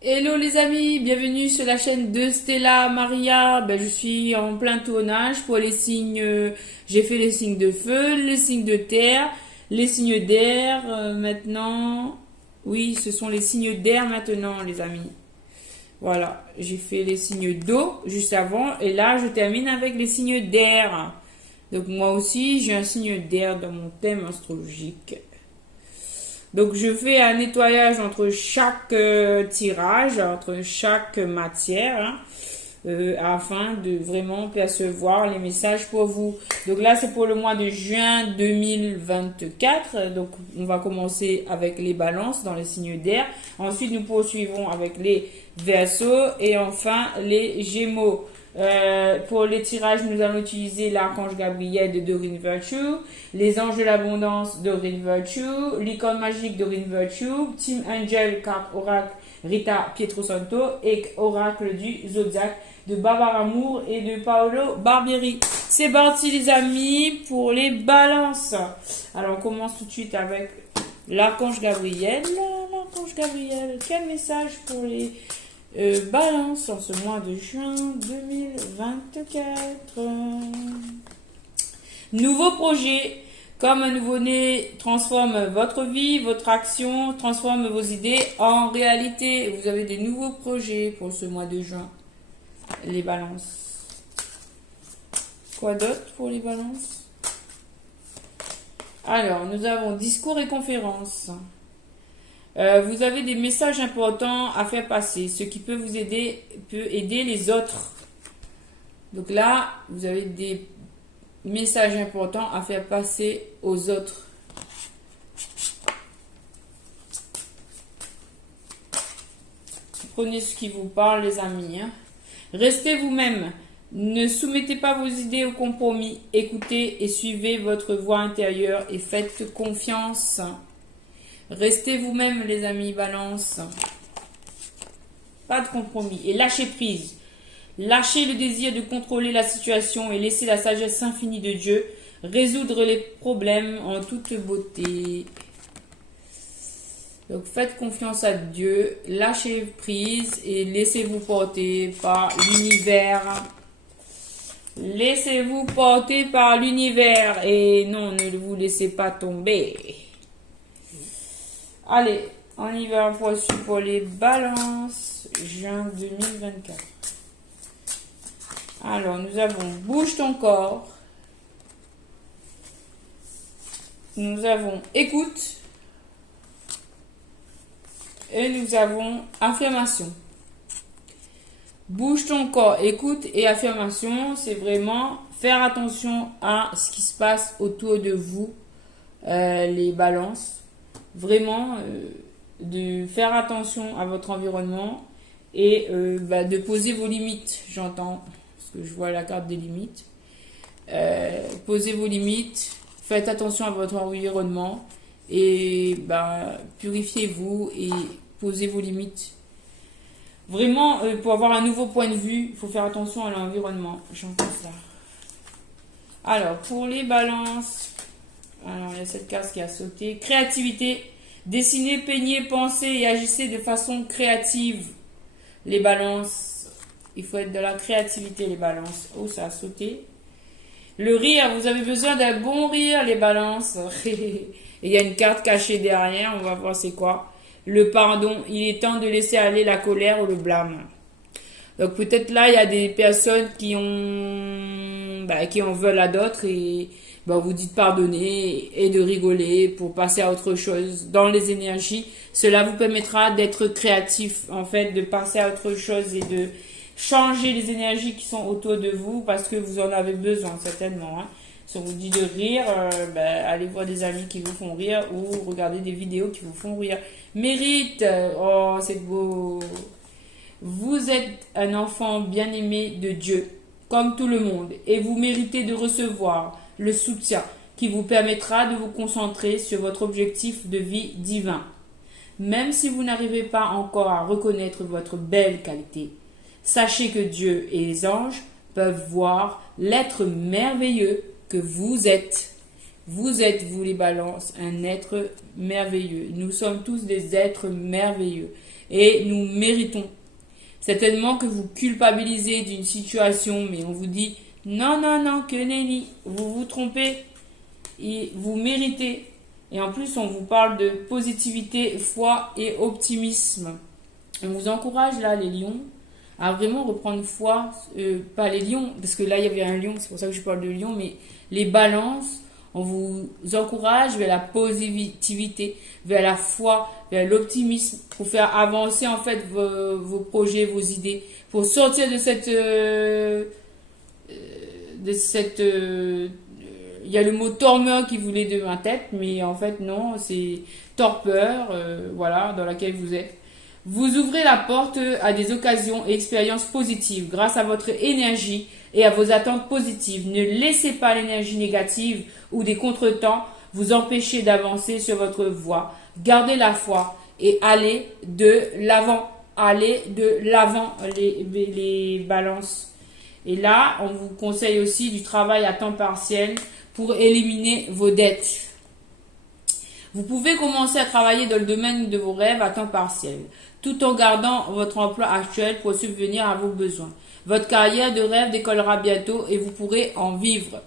Hello les amis, bienvenue sur la chaîne de Stella Maria. Je suis en plein tournage pour les signes. J'ai fait les signes de feu, les signes de terre, les signes d'air. Maintenant, oui, ce sont les signes d'air maintenant, les amis. Voilà, j'ai fait les signes d'eau juste avant et là je termine avec les signes d'air. Donc moi aussi, j'ai un signe d'air dans mon thème astrologique. Donc je fais un nettoyage entre chaque tirage, entre chaque matière, afin de vraiment percevoir les messages pour vous. Donc là c'est pour le mois de juin 2024. Donc on va commencer avec les balances dans les signes d'air. Ensuite nous poursuivons avec les verseaux et enfin les gémeaux. Pour les tirages, nous allons utiliser l'archange Gabriel de Doreen Virtue, les anges de l'abondance de Doreen Virtue, l'icône magique de Doreen Virtue, Team Angel, carte oracle Rita Pietrosanto et oracle du Zodiac de Barbara Moore et de Paolo Barbieri. C'est parti les amis pour les balances. Alors on commence tout de suite avec l'archange Gabriel. L'archange Gabriel, quel message pour les balance en ce mois de juin 2024. Nouveau projet. Comme un nouveau-né transforme votre vie, votre action, transforme vos idées en réalité. Vous avez des nouveaux projets pour ce mois de juin. Les balances. Quoi d'autre pour les balances? Alors, nous avons discours et conférences. Vous avez des messages importants à faire passer. Ce qui peut vous aider, peut aider les autres. Donc là, vous avez des messages importants à faire passer aux autres. Prenez ce qui vous parle, les amis. Restez vous-même. Ne soumettez pas vos idées au compromis. Écoutez et suivez votre voix intérieure et faites confiance. Restez vous-même, les amis, balance. Pas de compromis. Et lâchez prise. Lâchez le désir de contrôler la situation et laissez la sagesse infinie de Dieu résoudre les problèmes en toute beauté. Donc faites confiance à Dieu, lâchez prise et laissez-vous porter par l'univers. Laissez-vous porter par l'univers et non, ne vous laissez pas tomber. Allez, on y va pour les balances, juin 2024. Alors, nous avons bouge ton corps. Nous avons écoute. Et nous avons affirmation. Bouge ton corps, écoute et affirmation, c'est vraiment faire attention à ce qui se passe autour de vous, les balances. Vraiment de faire attention à votre environnement et de poser vos limites, j'entends, parce que je vois la carte des limites. Posez vos limites, faites attention à votre environnement et purifiez-vous et posez vos limites. Vraiment, pour avoir un nouveau point de vue, il faut faire attention à l'environnement, j'entends ça. Alors, pour les balances... Alors, il y a cette carte qui a sauté. Créativité. Dessinez, peignez, pensez et agissez de façon créative. Les balances. Il faut être de la créativité, les balances. Oh, ça a sauté. Le rire. Vous avez besoin d'un bon rire, les balances. Et il y a une carte cachée derrière. On va voir c'est quoi. Le pardon. Il est temps de laisser aller la colère ou le blâme. Donc, peut-être là, il y a des personnes qui en veulent à d'autres et... vous dites pardonner et de rigoler pour passer à autre chose dans les énergies. Cela vous permettra d'être créatif, en fait, de passer à autre chose et de changer les énergies qui sont autour de vous parce que vous en avez besoin, certainement. Si on vous dit de rire, allez voir des amis qui vous font rire ou regardez des vidéos qui vous font rire. Mérite, oh, c'est beau. Vous êtes un enfant bien-aimé de Dieu, comme tout le monde, et vous méritez de recevoir le soutien qui vous permettra de vous concentrer sur votre objectif de vie divin. Même si vous n'arrivez pas encore à reconnaître votre belle qualité, sachez que Dieu et les anges peuvent voir l'être merveilleux que vous êtes. Vous êtes, vous les balances, un être merveilleux. Nous sommes tous des êtres merveilleux. et nous méritons. Certainement que vous culpabilisez d'une situation, mais on vous dit non, non, non, que nenni, vous vous trompez et vous méritez. Et en plus, on vous parle de positivité, foi et optimisme. On vous encourage là, les lions, à vraiment reprendre foi, pas les lions, parce que là, il y avait un lion, c'est pour ça que je parle de lion, mais les balances, on vous encourage vers la positivité, vers la foi, vers l'optimisme, pour faire avancer en fait vos projets, vos idées, pour sortir de cette... il y a le mot torpeur qui voulait de ma tête, mais en fait non, c'est torpeur, voilà, dans laquelle vous êtes. Vous ouvrez la porte à des occasions et expériences positives grâce à votre énergie et à vos attentes positives. Ne laissez pas l'énergie négative ou des contretemps vous empêcher d'avancer sur votre voie. Gardez la foi et allez de l'avant. Allez de l'avant, les balances. Et là, on vous conseille aussi du travail à temps partiel pour éliminer vos dettes. Vous pouvez commencer à travailler dans le domaine de vos rêves à temps partiel, tout en gardant votre emploi actuel pour subvenir à vos besoins. Votre carrière de rêve décollera bientôt et vous pourrez en vivre.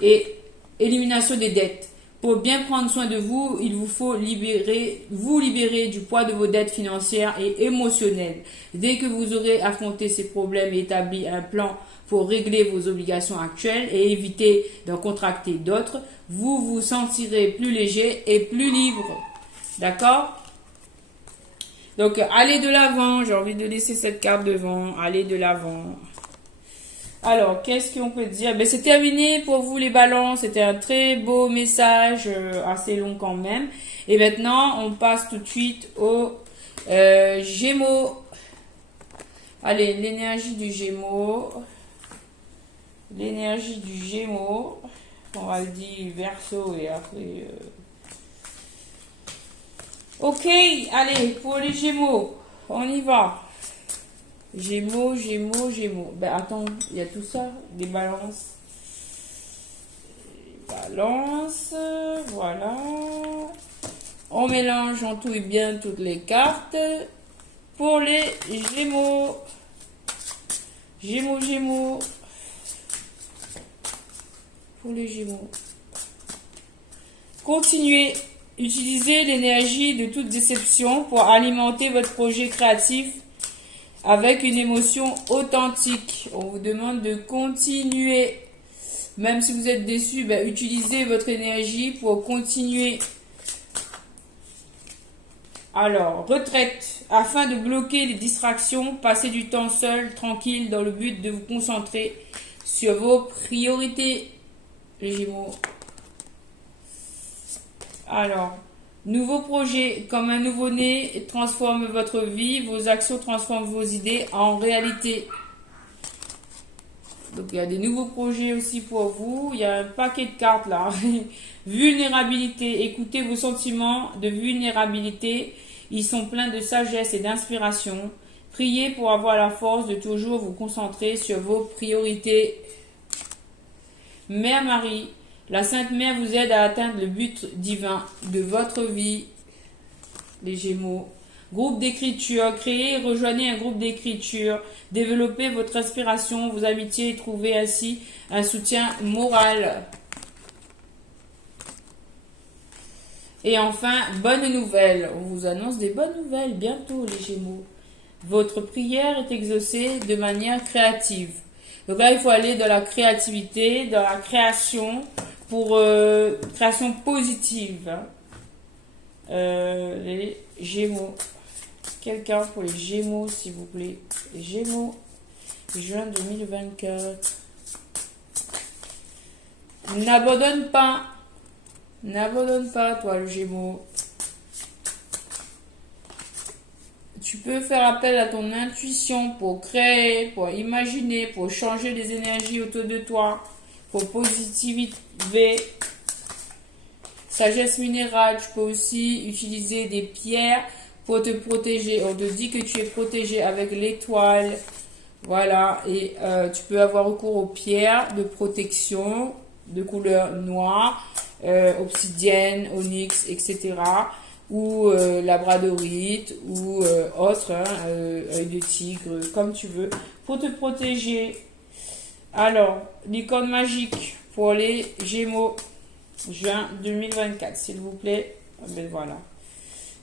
Et élimination des dettes. Pour bien prendre soin de vous, il vous faut vous libérer du poids de vos dettes financières et émotionnelles. Dès que vous aurez affronté ces problèmes et établi un plan pour régler vos obligations actuelles et éviter d'en contracter d'autres, vous vous sentirez plus léger et plus libre. D'accord? Donc, allez de l'avant. J'ai envie de laisser cette carte devant. Allez de l'avant. Alors, qu'est-ce qu'on peut dire? Ben, c'est terminé pour vous les balances. C'était un très beau message, assez long quand même. Et maintenant, on passe tout de suite aux Gémeaux. Allez, l'énergie du Gémeaux. L'énergie du Gémeaux. On va le dire Verseau et après... Ok, allez, pour les Gémeaux, on y va. Gémeaux, Gémeaux, Gémeaux. Ben attends, il y a tout ça, des balances. Balances, voilà. On mélange, on touille bien toutes les cartes. Pour les Gémeaux. Gémeaux, Gémeaux. Pour les Gémeaux. Continuez. Utilisez l'énergie de toute déception pour alimenter votre projet créatif avec une émotion authentique. On vous demande de continuer. Même si vous êtes déçu, ben, utilisez votre énergie pour continuer. Alors, retraite. Afin de bloquer les distractions, passez du temps seul, tranquille, dans le but de vous concentrer sur vos priorités, les Gémeaux. Alors, nouveau projet, comme un nouveau-né, transforme votre vie, vos actions transforment vos idées en réalité. Donc, il y a des nouveaux projets aussi pour vous. Il y a un paquet de cartes là. Vulnérabilité, écoutez vos sentiments de vulnérabilité. Ils sont pleins de sagesse et d'inspiration. Priez pour avoir la force de toujours vous concentrer sur vos priorités. Mère Marie, la Sainte Mère vous aide à atteindre le but divin de votre vie, les Gémeaux. Groupe d'écriture, créez et rejoignez un groupe d'écriture. Développez votre inspiration, vos amitiés et trouvez ainsi un soutien moral. Et enfin, bonne nouvelle. On vous annonce des bonnes nouvelles bientôt, les Gémeaux. Votre prière est exaucée de manière créative. Donc là, il faut aller dans la créativité, dans la création, pour création positive. Les Gémeaux. Quelqu'un pour les Gémeaux, s'il vous plaît. Les Gémeaux, juin 2024. N'abandonne pas. N'abandonne pas, toi, le Gémeaux. Tu peux faire appel à ton intuition pour créer, pour imaginer, pour changer les énergies autour de toi, pour positiver. Sagesse minérale, tu peux aussi utiliser des pierres pour te protéger. On te dit que tu es protégé avec l'étoile. Voilà, et tu peux avoir recours aux pierres de protection de couleur noire, obsidienne, onyx, etc. ou labradorite ou autre, hein, œil de tigre, comme tu veux, pour te protéger. Alors, licorne magique pour les Gémeaux, juin 2024, s'il vous plaît. Ben voilà.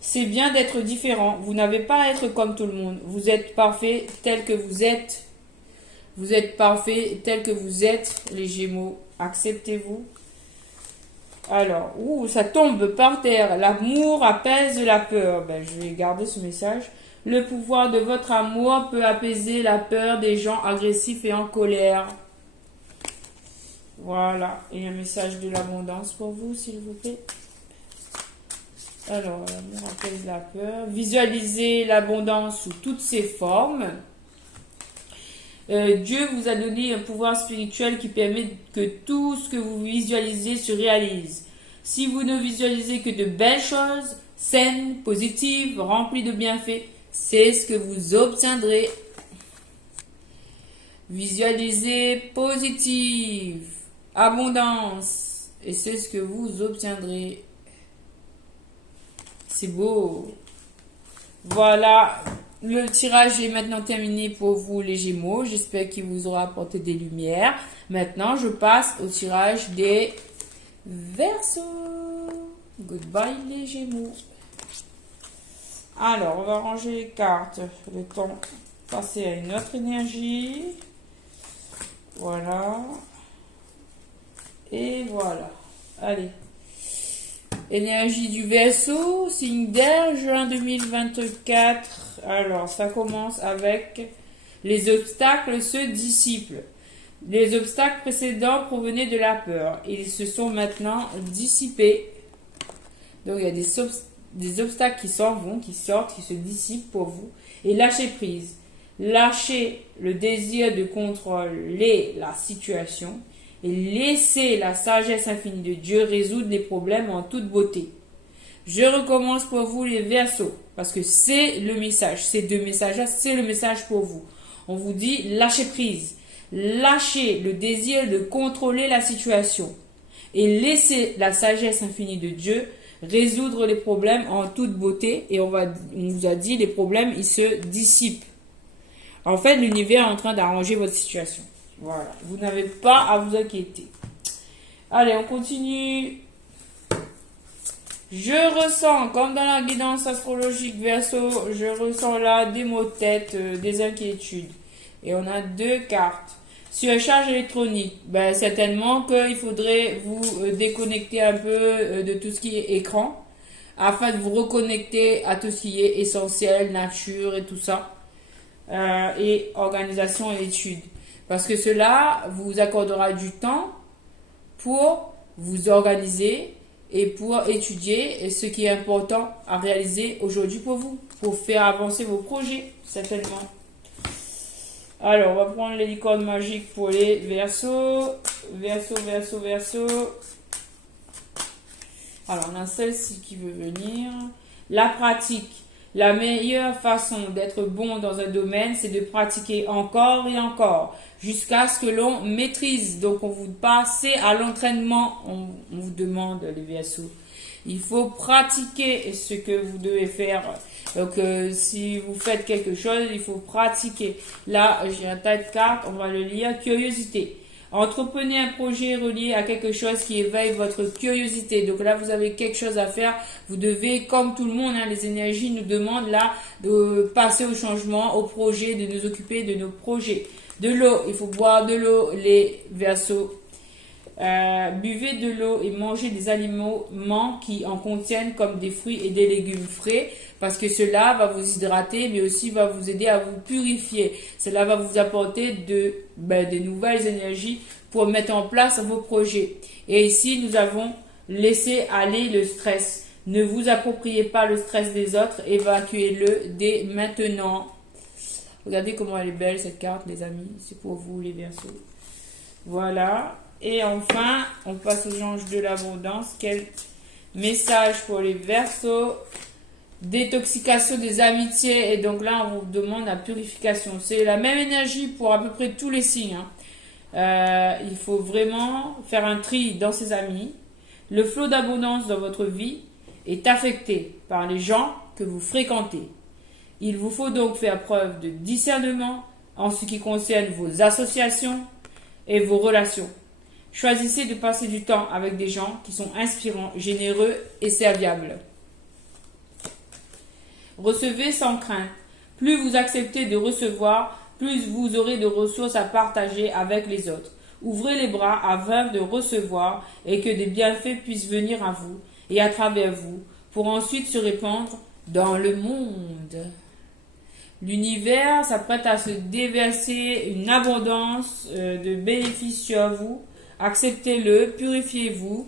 C'est bien d'être différent. Vous n'avez pas à être comme tout le monde. Vous êtes parfait tel que vous êtes. Vous êtes parfait tel que vous êtes, les Gémeaux. Acceptez-vous. Alors, ça tombe par terre. L'amour apaise la peur. Ben, je vais garder ce message. Le pouvoir de votre amour peut apaiser la peur des gens agressifs et en colère. Voilà. Et un message de l'abondance pour vous, s'il vous plaît. Alors, l'amour apaise la peur. Visualisez l'abondance sous toutes ses formes. Dieu vous a donné un pouvoir spirituel qui permet que tout ce que vous visualisez se réalise. Si vous ne visualisez que de belles choses, saines, positives, remplies de bienfaits, c'est ce que vous obtiendrez. Visualisez positive, abondance, et c'est ce que vous obtiendrez. C'est beau. Voilà. Le tirage est maintenant terminé pour vous les Gémeaux. J'espère qu'il vous aura apporté des lumières. Maintenant, je passe au tirage des Verseaux. Goodbye les Gémeaux. Alors, on va ranger les cartes. Le temps de passer à une autre énergie. Voilà. Et voilà. Allez. Énergie du Verseau, signe d'air, juin 2024. Alors, ça commence avec les obstacles se dissipent. Les obstacles précédents provenaient de la peur. Ils se sont maintenant dissipés. Donc, il y a des obstacles qui s'en vont, qui sortent, qui se dissipent pour vous. Et lâchez prise. Lâchez le désir de contrôler la situation. Et laissez la sagesse infinie de Dieu résoudre les problèmes en toute beauté. Je recommence pour vous les Verseaux, parce que c'est le message. Ces deux messages-là, c'est le message pour vous. On vous dit, lâchez prise. Lâchez le désir de contrôler la situation. Et laissez la sagesse infinie de Dieu résoudre les problèmes en toute beauté. Et on vous a dit, les problèmes, ils se dissipent. En fait, l'univers est en train d'arranger votre situation. Voilà, vous n'avez pas à vous inquiéter. Allez, on continue. Je ressens, comme dans la guidance astrologique Verseau, je ressens là des maux de tête, des inquiétudes. Et on a deux cartes. Surcharge électronique, ben, certainement qu'il faudrait vous déconnecter un peu de tout ce qui est écran, afin de vous reconnecter à tout ce qui est essentiel, nature et tout ça, et organisation et études. Parce que cela vous accordera du temps pour vous organiser et pour étudier ce qui est important à réaliser aujourd'hui pour vous, pour faire avancer vos projets, certainement. Alors, on va prendre les licornes magiques pour les Verseaux. Verseau. Alors, on a celle-ci qui veut venir. La pratique. La meilleure façon d'être bon dans un domaine, c'est de pratiquer encore et encore, jusqu'à ce que l'on maîtrise. Donc, on vous passe à l'entraînement. On vous demande, les Verseaux. Il faut pratiquer ce que vous devez faire. Donc, si vous faites quelque chose, il faut pratiquer. Là, j'ai un tas de cartes, on va le lire. Curiosité. Entreprenez un projet relié à quelque chose qui éveille votre curiosité. Donc là, vous avez quelque chose à faire. Vous devez, comme tout le monde, hein, les énergies nous demandent là de passer au changement, au projet, de nous occuper de nos projets. De l'eau, il faut boire de l'eau, les Verseaux. Buvez de l'eau et mangez des aliments qui en contiennent comme des fruits et des légumes frais, parce que cela va vous hydrater, mais aussi va vous aider à vous purifier. Cela va vous apporter de nouvelles énergies pour mettre en place vos projets. Et ici, nous avons laissé aller le stress. Ne vous appropriez pas le stress des autres, évacuez-le dès maintenant. Regardez comment elle est belle cette carte, les amis. C'est pour vous, les Verseaux. Voilà. Et enfin, on passe aux anges de l'abondance. Quel message pour les Verseaux? Détoxication des amitiés. Et donc là, on vous demande la purification. C'est la même énergie pour à peu près tous les signes. Il faut vraiment faire un tri dans ses amis. Le flot d'abondance dans votre vie est affecté. par les gens que vous fréquentez. Il vous faut donc faire preuve de discernement en ce qui concerne vos associations et vos relations. Choisissez de passer du temps avec des gens qui sont inspirants, généreux et serviables. Recevez sans crainte. Plus vous acceptez de recevoir, plus vous aurez de ressources à partager avec les autres. Ouvrez les bras afin de recevoir et que des bienfaits puissent venir à vous et à travers vous pour ensuite se répandre dans le monde. L'univers s'apprête à se déverser une abondance de bénéfices sur vous. Acceptez-le, purifiez-vous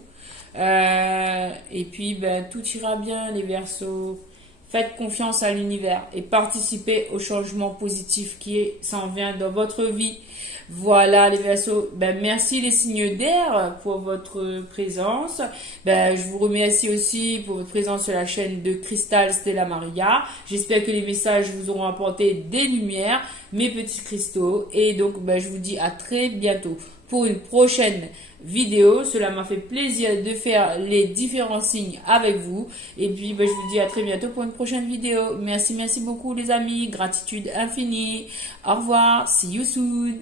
et puis tout ira bien les Verseaux. Faites confiance à l'univers et participez au changement positif qui s'en vient dans votre vie. Voilà les Verseaux. Merci les signes d'air pour votre présence. Je vous remercie aussi pour votre présence sur la chaîne de Cristal Stella Maria. J'espère que les messages vous auront apporté des lumières, mes petits cristaux. Et donc je vous dis à très bientôt pour une prochaine vidéo. Cela m'a fait plaisir de faire les différents signes avec vous. Et puis je vous dis à très bientôt pour une prochaine vidéo. Merci beaucoup les amis. Gratitude infinie. Au revoir. See you soon.